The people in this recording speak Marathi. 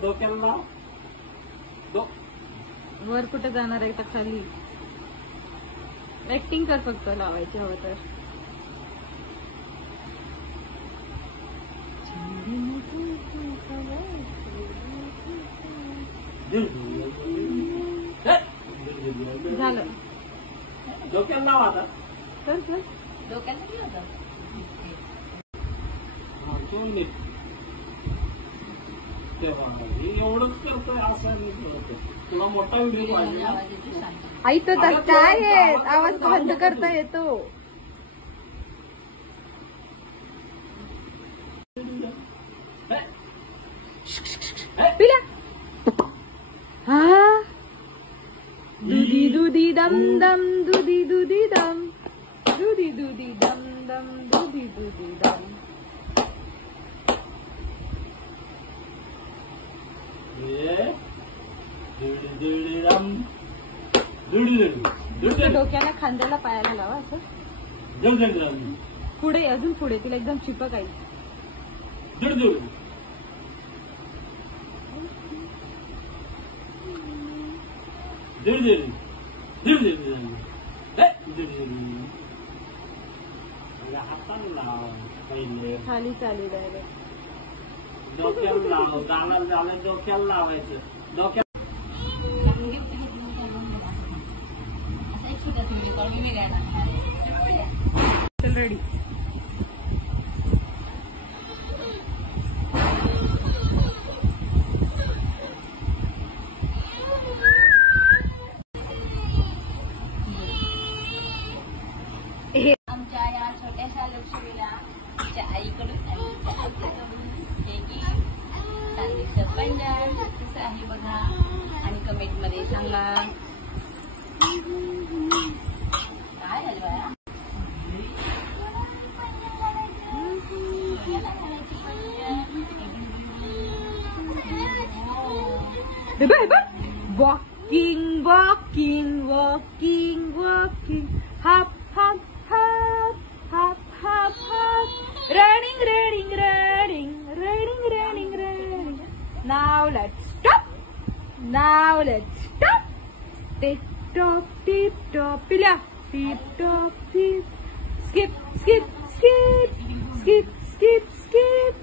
डोक्याला वर कुठे जाणार आहे तर खाली ऍक्टिंग कर फक्त लावायची हवं तर. झालं डोक्याला लावा आता. तर डोक्याला किती होतं? एवढंच करतोय असं तुला मोठा व्हिडिओ पाहिजे. आई तो काय आहे आवाज बंद करता येतो. पिल्या हा दुधी दुधी दम दम दुधी दुधी दम दुधी दुधी दम दम दुधी दुधी दम. डोक्याला खांद्याला पायाला लावा असं पुढे अजून पुढे तिला एकदम चिपक आहे. खाली चालू डायरेक्ट डोक्याला लाव. गाण्याला झालं डोक्याला लावायचं. डोक्याला रेडी. आमच्या या छोट्याशा लक्ष्मीला तिच्या आईकडून चांदीचं पैंजण कसं आहे बघा आणि कमेंट मध्ये सांगा काय झालं बाळा. वॉकिंग वॉकिंग वॉकिंग वॉकिंग हप hup hup hup hup hup running running running running running running. Now let's stop. Now let's stop. Tip top tip top. पिल्या tip top tip. Skip skip skip skip skip skip.